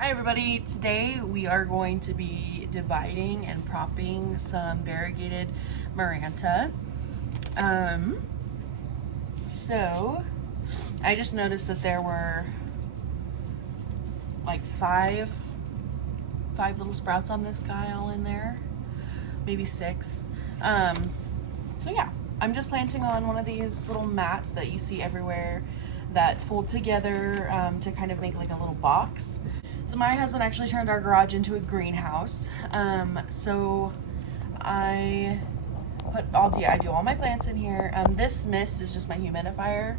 Hi everybody, today we are going to be dividing and propping some variegated Maranta. Um, so I just noticed that there were like five little sprouts on this guy all in there, maybe six. So yeah, I'm just planting on one of these little mats that you see everywhere that fold together to kind of make like a little box. So my husband actually turned our garage into a greenhouse. So I I do all my plants in here. This mist is just my humidifier.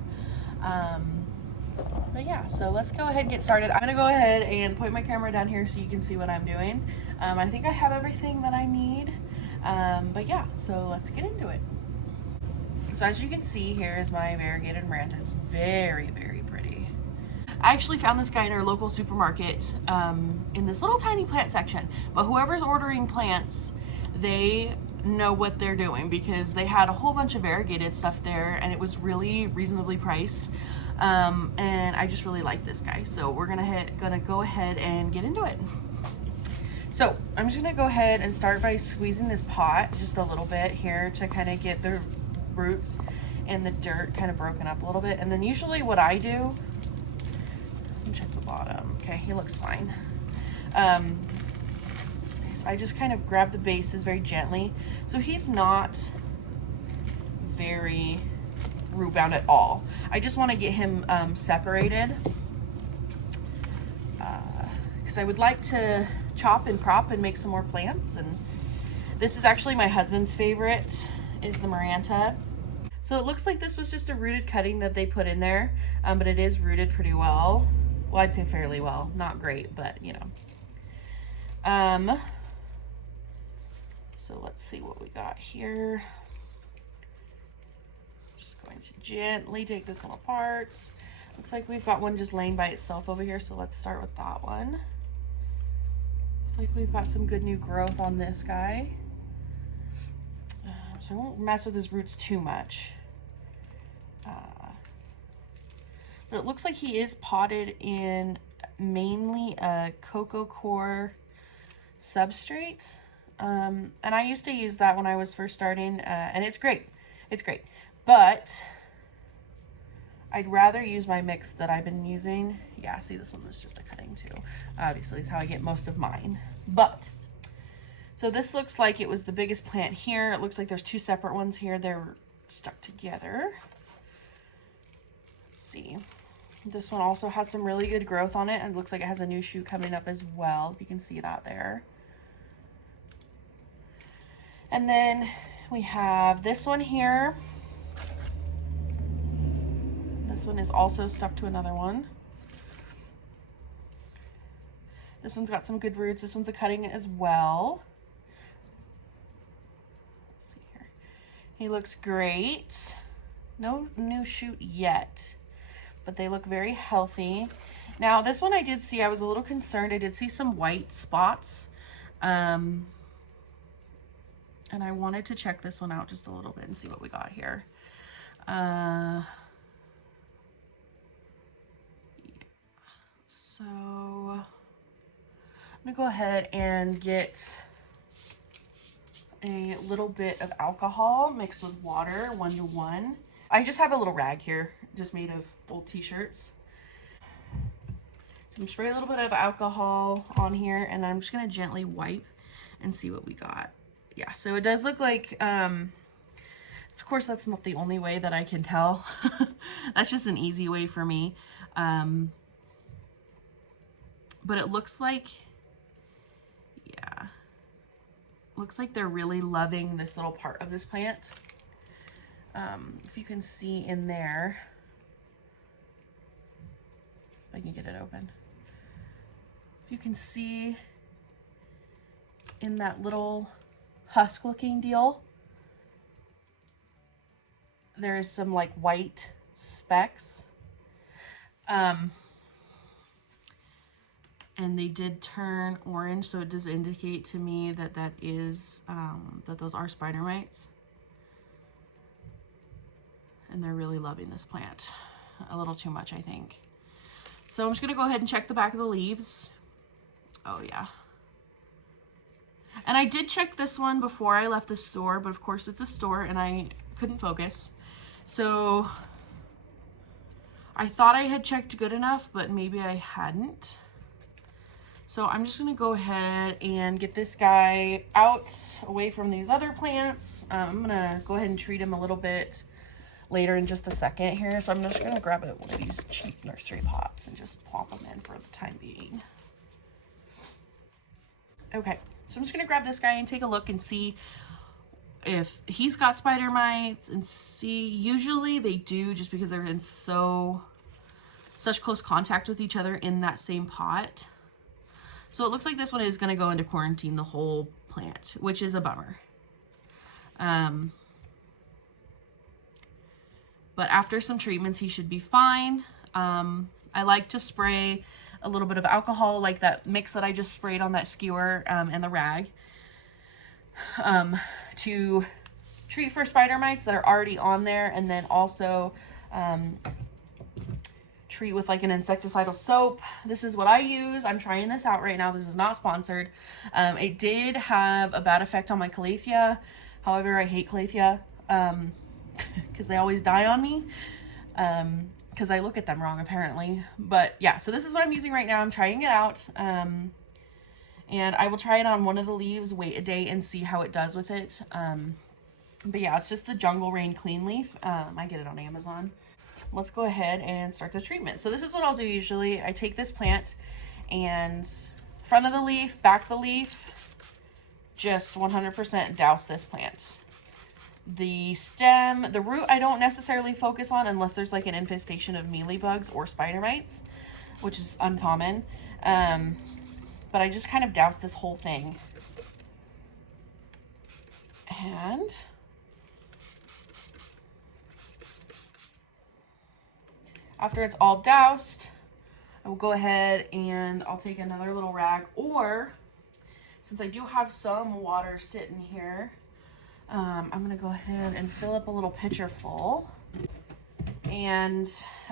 But yeah, so let's go ahead and get started. I'm gonna go ahead and point my camera down here so you can see what I'm doing. I think I have everything that I need. But yeah, so let's get into it. So as you can see, here is my variegated Maranta. It's very, very pretty. I actually found this guy in our local supermarket in this little tiny plant section. But whoever's ordering plants, they know what they're doing because they had a whole bunch of variegated stuff there and it was really reasonably priced. And I just really like this guy. So we're gonna go ahead and get into it. So I'm just gonna go ahead and start by squeezing this pot just a little bit here to kind of get the roots and the dirt kind of broken up a little bit. And then usually what I do, check the bottom. Okay, he looks fine. So I just kind of grab the bases very gently. So he's not very root bound at all. I just want to get him separated because I would like to chop and prop and make some more plants. And this is actually my husband's favorite, is the Maranta. So it looks like this was just a rooted cutting that they put in there, but it is rooted pretty well. Well, I'd say fairly well. Not great, but you know. So let's see what we got here. Just going to gently take this one apart. Looks like we've got one just laying by itself over here, so let's start with that one. Looks like we've got some good new growth on this guy. So I won't mess with his roots too much. But it looks like he is potted in mainly a cocoa coir substrate. And I used to use that when I was first starting, and it's great. It's great. But I'd rather use my mix that I've been using. Yeah, see, this one is just a cutting too. Obviously, it's how I get most of mine. But, so this looks like it was the biggest plant here. It looks like there's two separate ones here. They're stuck together. Let's see. This one also has some really good growth on it. And it looks like it has a new shoot coming up as well. If you can see that there. And then we have this one here. This one is also stuck to another one. This one's got some good roots. This one's a cutting as well. Let's see here. He looks great. No new shoot yet, but they look very healthy. Now this one I did see, I was a little concerned. I did see some white spots. And I wanted to check this one out just a little bit and see what we got here. Yeah. So I'm gonna go ahead and get a little bit of alcohol mixed with water, 1 to 1. I just have a little rag here, just made of old t-shirts. So I'm spray a little bit of alcohol on here and I'm just gonna gently wipe and see what we got. Yeah, so it does look like, of course that's not the only way that I can tell. That's just an easy way for me. But it looks like, yeah, looks like they're really loving this little part of this plant. If you can see in there, if I can get it open. If you can see in that little husk looking deal, there is some like white specks. And they did turn orange, so it does indicate to me that that is, that those are spider mites. And they're really loving this plant. A little too much, I think. So I'm just gonna go ahead and check the back of the leaves. Oh yeah. And I did check this one before I left the store, but of course it's a store and I couldn't focus. So I thought I had checked good enough, but maybe I hadn't. So I'm just gonna go ahead and get this guy out away from these other plants. I'm gonna go ahead and treat him a little bit later in just a second here. So I'm just gonna grab one of these cheap nursery pots and just plop them in for the time being. Okay, so I'm just gonna grab this guy and take a look and see if he's got spider mites and see. Usually they do, just because they're in such close contact with each other in that same pot. So it looks like this one is going to go into quarantine, the whole plant, which is a bummer. But after some treatments, he should be fine. I like to spray a little bit of alcohol, like that mix that I just sprayed on that skewer and the rag, to treat for spider mites that are already on there, and then also treat with like an insecticidal soap. This is what I use. I'm trying this out right now. This is not sponsored. It did have a bad effect on my calathea. However, I hate calathea because they always die on me because I look at them wrong apparently. But yeah, so this is what I'm using right now. I'm trying it out. And I will try it on one of the leaves, wait a day and see how it does with it. But yeah, it's just the Jungle Rain Clean Leaf. I get it on Amazon. Let's go ahead and start the treatment. So this is what I'll do usually. I take this plant and front of the leaf, back of the leaf, just 100% douse this plant. The stem, the root, I don't necessarily focus on unless there's like an infestation of mealybugs or spider mites, which is uncommon. But I just kind of douse this whole thing. And after it's all doused, I will go ahead and I'll take another little rag, or since I do have some water sitting here, I'm gonna go ahead and fill up a little pitcher full, and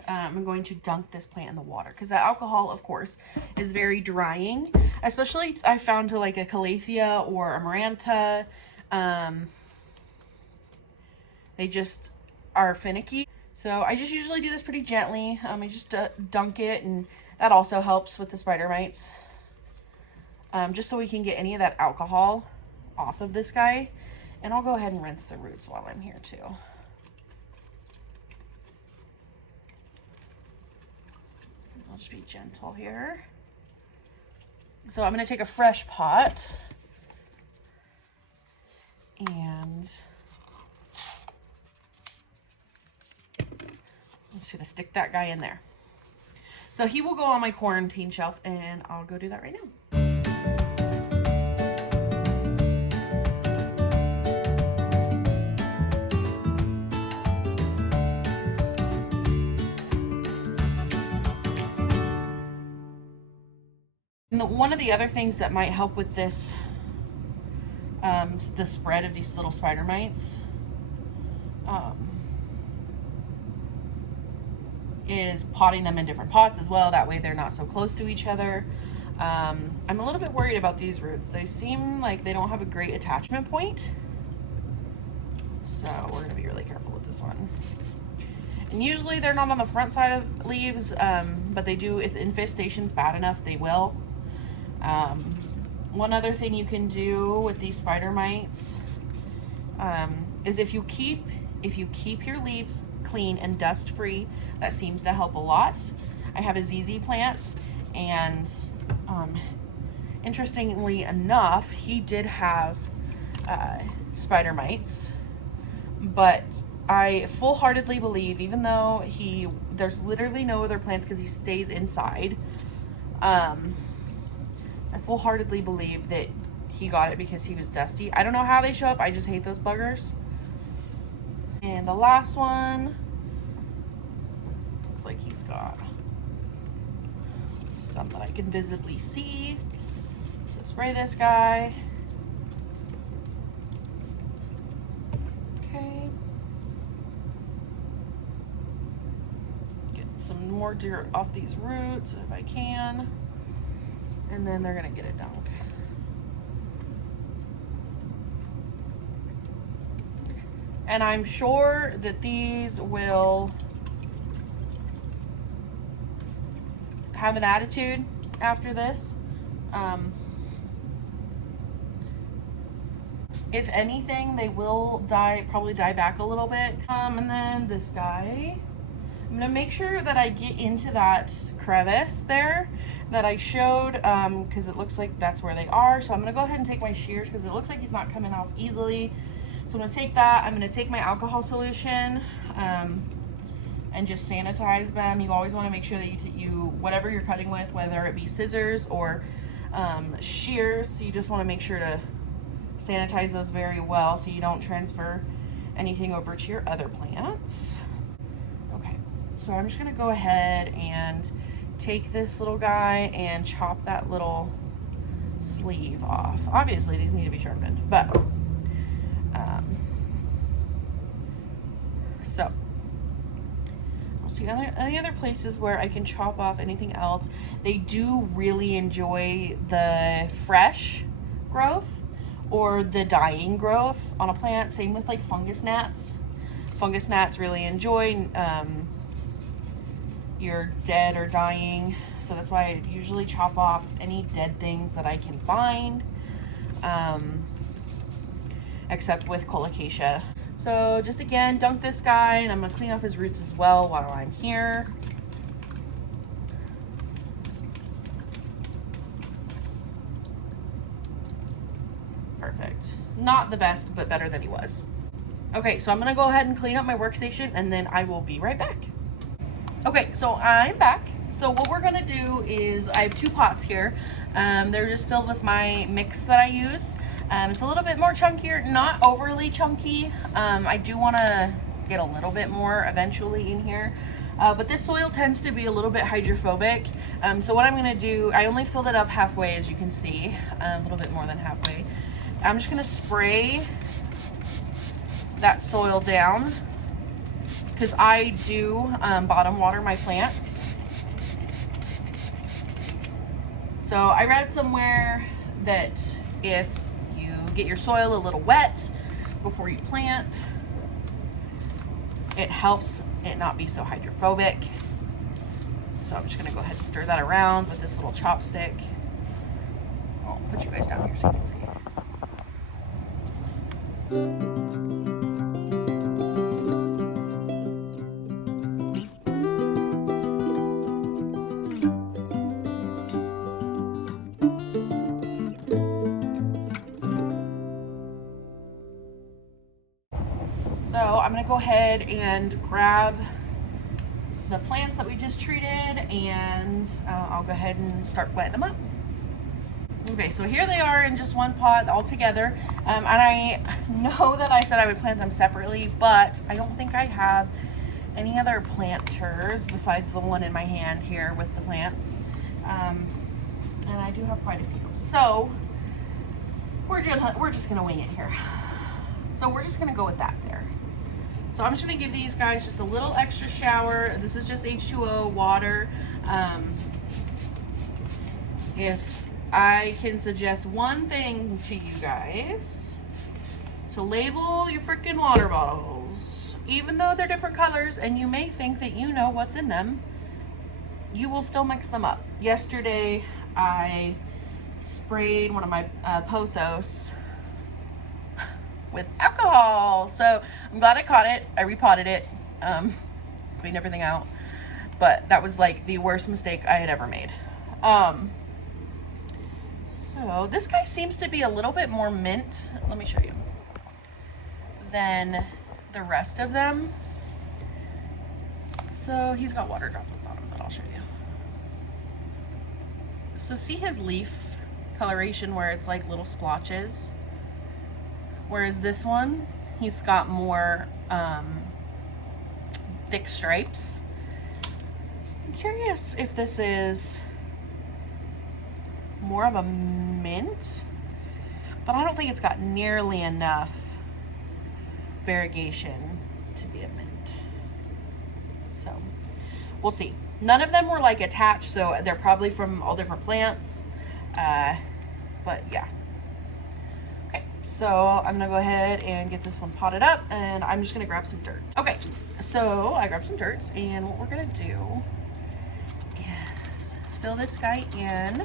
I'm going to dunk this plant in the water because that alcohol, of course, is very drying, especially I found to like a calathea or a maranta. They just are finicky. So I just usually do this pretty gently. I just dunk it, and that also helps with the spider mites. Just so we can get any of that alcohol off of this guy. And I'll go ahead and rinse the roots while I'm here too. I'll just be gentle here. So I'm going to take a fresh pot and I'm just gonna stick that guy in there. So he will go on my quarantine shelf, and I'll go do that right now. And one of the other things that might help with this, the spread of these little spider mites, is potting them in different pots as well. That way they're not so close to each other. I'm a little bit worried about these roots. They seem like they don't have a great attachment point. So we're gonna be really careful with this one. And usually they're not on the front side of leaves, but they do, if the infestation's bad enough, they will. One other thing you can do with these spider mites is if you keep your leaves clean and dust free, that seems to help a lot. I have a ZZ plant, and interestingly enough, he did have spider mites, but I full-heartedly believe, even though there's literally no other plants because he stays inside, I full-heartedly believe that he got it because he was dusty. I don't know how they show up. I just hate those buggers. And the last one looks like he's got some that I can visibly see. So spray this guy. Okay. Get some more dirt off these roots if I can. and then they're gonna get it done. And I'm sure that these will have an attitude after this. If anything, they will probably die back a little bit. And then this guy, I'm gonna make sure that I get into that crevice there that I showed, because it looks like that's where they are. So I'm gonna go ahead and take my shears because it looks like he's not coming off easily. So I'm gonna take that, I'm gonna take my alcohol solution, and just sanitize them. You always wanna make sure that you whatever you're cutting with, whether it be scissors or shears, you just wanna make sure to sanitize those very well so you don't transfer anything over to your other plants. Okay, so I'm just gonna go ahead and take this little guy and chop that little sleeve off. Obviously these need to be sharpened, but so I'll see any other places where I can chop off anything else. They do really enjoy the fresh growth or the dying growth on a plant. Same with like fungus gnats. Fungus gnats really enjoy your dead or dying, so that's why I usually chop off any dead things that I can find, except with colocasia. So just again, dunk this guy, and I'm gonna clean off his roots as well while I'm here. Perfect. Not the best, but better than he was. Okay, so I'm gonna go ahead and clean up my workstation, and then I will be right back. Okay, so I'm back. So what we're gonna do is, I have 2 pots here. They're just filled with my mix that I use. It's a little bit more chunkier, not overly chunky. I do wanna get a little bit more eventually in here. But this soil tends to be a little bit hydrophobic. So what I'm gonna do, I only filled it up halfway, as you can see, a little bit more than halfway. I'm just gonna spray that soil down, because I do bottom water my plants. So I read somewhere that if you get your soil a little wet before you plant, it helps it not be so hydrophobic. So I'm just gonna go ahead and stir that around with this little chopstick. I'll put you guys down here so you can see. So I'm gonna go ahead and grab the plants that we just treated, and I'll go ahead and start planting them up. Okay, so here they are in just one pot all together. And I know that I said I would plant them separately, but I don't think I have any other planters besides the one in my hand here with the plants. And I do have quite a few. So we're just gonna wing it here. So we're just gonna go with that there. So I'm just gonna give these guys just a little extra shower. This is just H2O water. If I can suggest one thing to you guys, to label your freaking water bottles. Even though they're different colors and you may think that you know what's in them, you will still mix them up. Yesterday, I sprayed one of my pothos with alcohol. So I'm glad I caught it. I repotted it, cleaned everything out. But that was like the worst mistake I had ever made. So this guy seems to be a little bit more mint, let me show you, than the rest of them. So he's got water droplets on him, but I'll show you. So see his leaf coloration where it's like little splotches? Whereas this one, he's got more thick stripes. I'm curious if this is more of a mint, but I don't think it's got nearly enough variegation to be a mint. So we'll see. None of them were like attached, so they're probably from all different plants. But yeah. Okay, so I'm gonna go ahead and get this one potted up, and I'm just gonna grab some dirt. Okay, so I grabbed some dirt, and what we're gonna do is fill this guy in.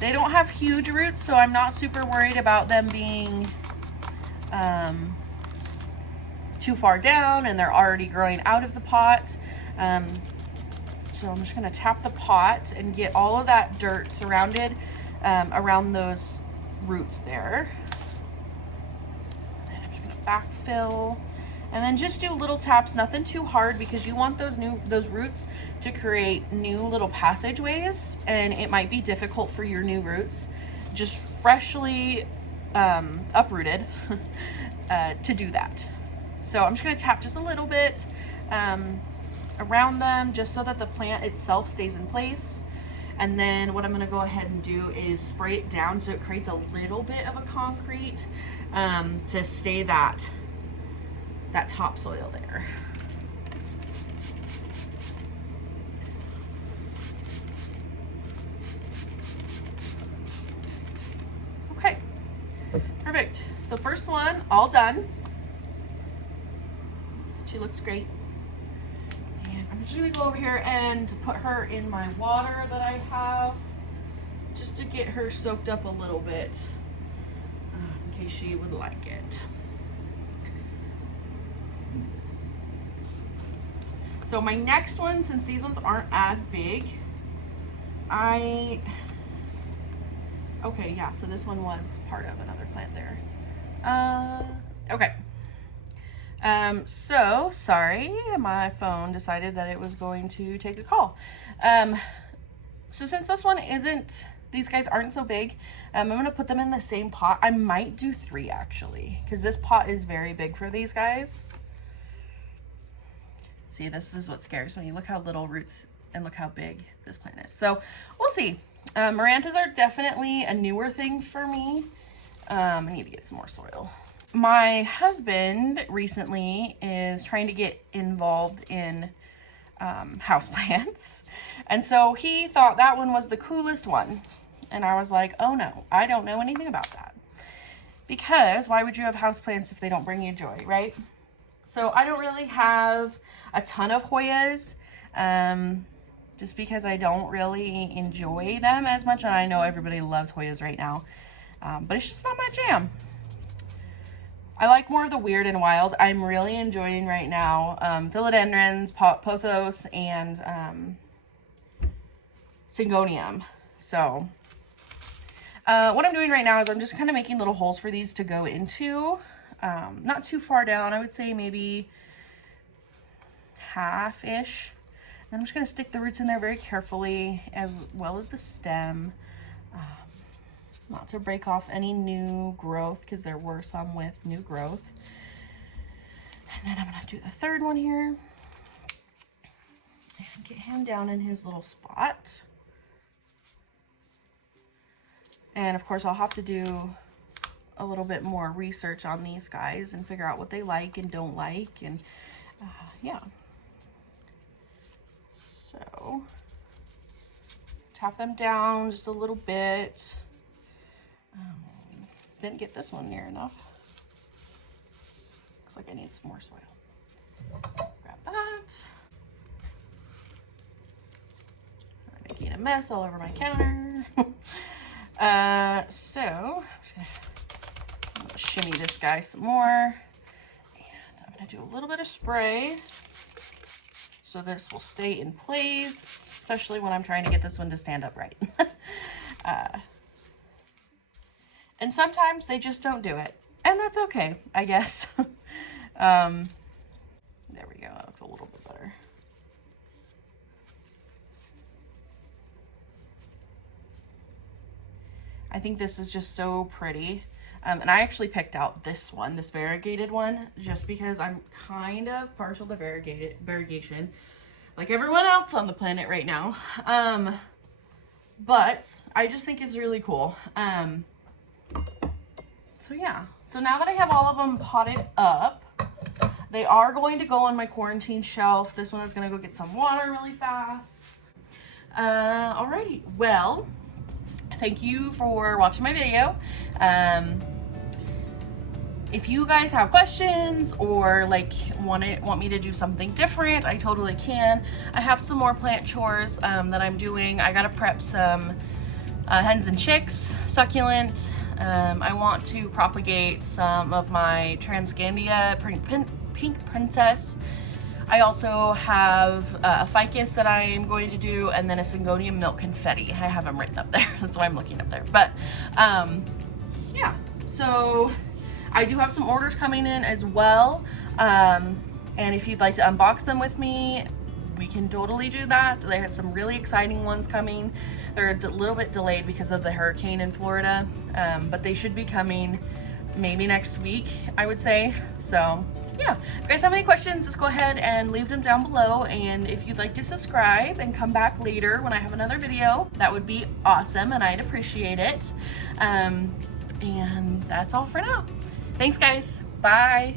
They don't have huge roots, so I'm not super worried about them being too far down, and they're already growing out of the pot. So I'm just gonna tap the pot and get all of that dirt surrounded around those roots there. And I'm just gonna backfill, and then just do little taps, nothing too hard, because you want those roots to create new little passageways, and it might be difficult for your new roots, just freshly uprooted, to do that. So I'm just gonna tap just a little bit around them, just so that the plant itself stays in place. And then what I'm gonna go ahead and do is spray it down so it creates a little bit of a concrete to stay that topsoil there. Okay, perfect. So first one, all done. She looks great. I'm just gonna go over here and put her in my water that I have, just to get her soaked up a little bit, in case she would like it. So my next one, since these ones aren't as big, okay, yeah, so this one was part of another plant there. Okay. So sorry, my phone decided that it was going to take a call. So since this one these guys aren't so big, I'm gonna put them in the same pot. I might do 3 actually, because this pot is very big for these guys. See, this is what scares me. Look how little roots and look how big this plant is. So we'll see. Marantas are definitely a newer thing for me. I need to get some more soil. My husband recently is trying to get involved in houseplants. And so he thought that one was the coolest one. And I was like, oh no, I don't know anything about that. Because why would you have houseplants if they don't bring you joy, right? So I don't really have a ton of Hoyas, just because I don't really enjoy them as much. And I know everybody loves Hoyas right now, but it's just not my jam. I like more of the weird and wild. I'm really enjoying right now philodendrons, pothos, and syngonium. So what I'm doing right now is I'm just kind of making little holes for these to go into. Not too far down, I would say maybe half-ish. Then I'm just going to stick the roots in there very carefully, as well as the stem. Not to break off any new growth, because there were some with new growth. And then I'm going to do the third one here. And get him down in his little spot. And of course I'll have to do a little bit more research on these guys and figure out what they like and don't like. And yeah. So tap them down just a little bit. Didn't get this one near enough. Looks like I need some more soil. Grab that. I'm making a mess all over my counter. So I'm gonna shimmy this guy some more, and I'm gonna do a little bit of spray so this will stay in place, especially when I'm trying to get this one to stand upright. And sometimes they just don't do it, and that's okay, I guess. There we go, that looks a little bit better. I think this is just so pretty. And I actually picked out this one, this variegated one, just because I'm kind of partial to variegation, like everyone else on the planet right now. But I just think it's really cool. So yeah, so now that I have all of them potted up, they are going to go on my quarantine shelf. This one is going to go get some water really fast. Alrighty, well, thank you for watching my video. If you guys have questions or like want me to do something different, I totally can. I have some more plant chores that I'm doing. I gotta prep some hens and chicks, succulent. I want to propagate some of my Transcandia pink princess. I also have a ficus that I am going to do, and then a Syngonium milk confetti. I have them written up there. That's why I'm looking up there. But yeah, so I do have some orders coming in as well. And if you'd like to unbox them with me, we can totally do that. They had some really exciting ones coming. They're a little bit delayed because of the hurricane in Florida, but they should be coming maybe next week, I would say. So yeah, if you guys have any questions, just go ahead and leave them down below. And if you'd like to subscribe and come back later when I have another video, that would be awesome and I'd appreciate it. And that's all for now. Thanks guys, bye.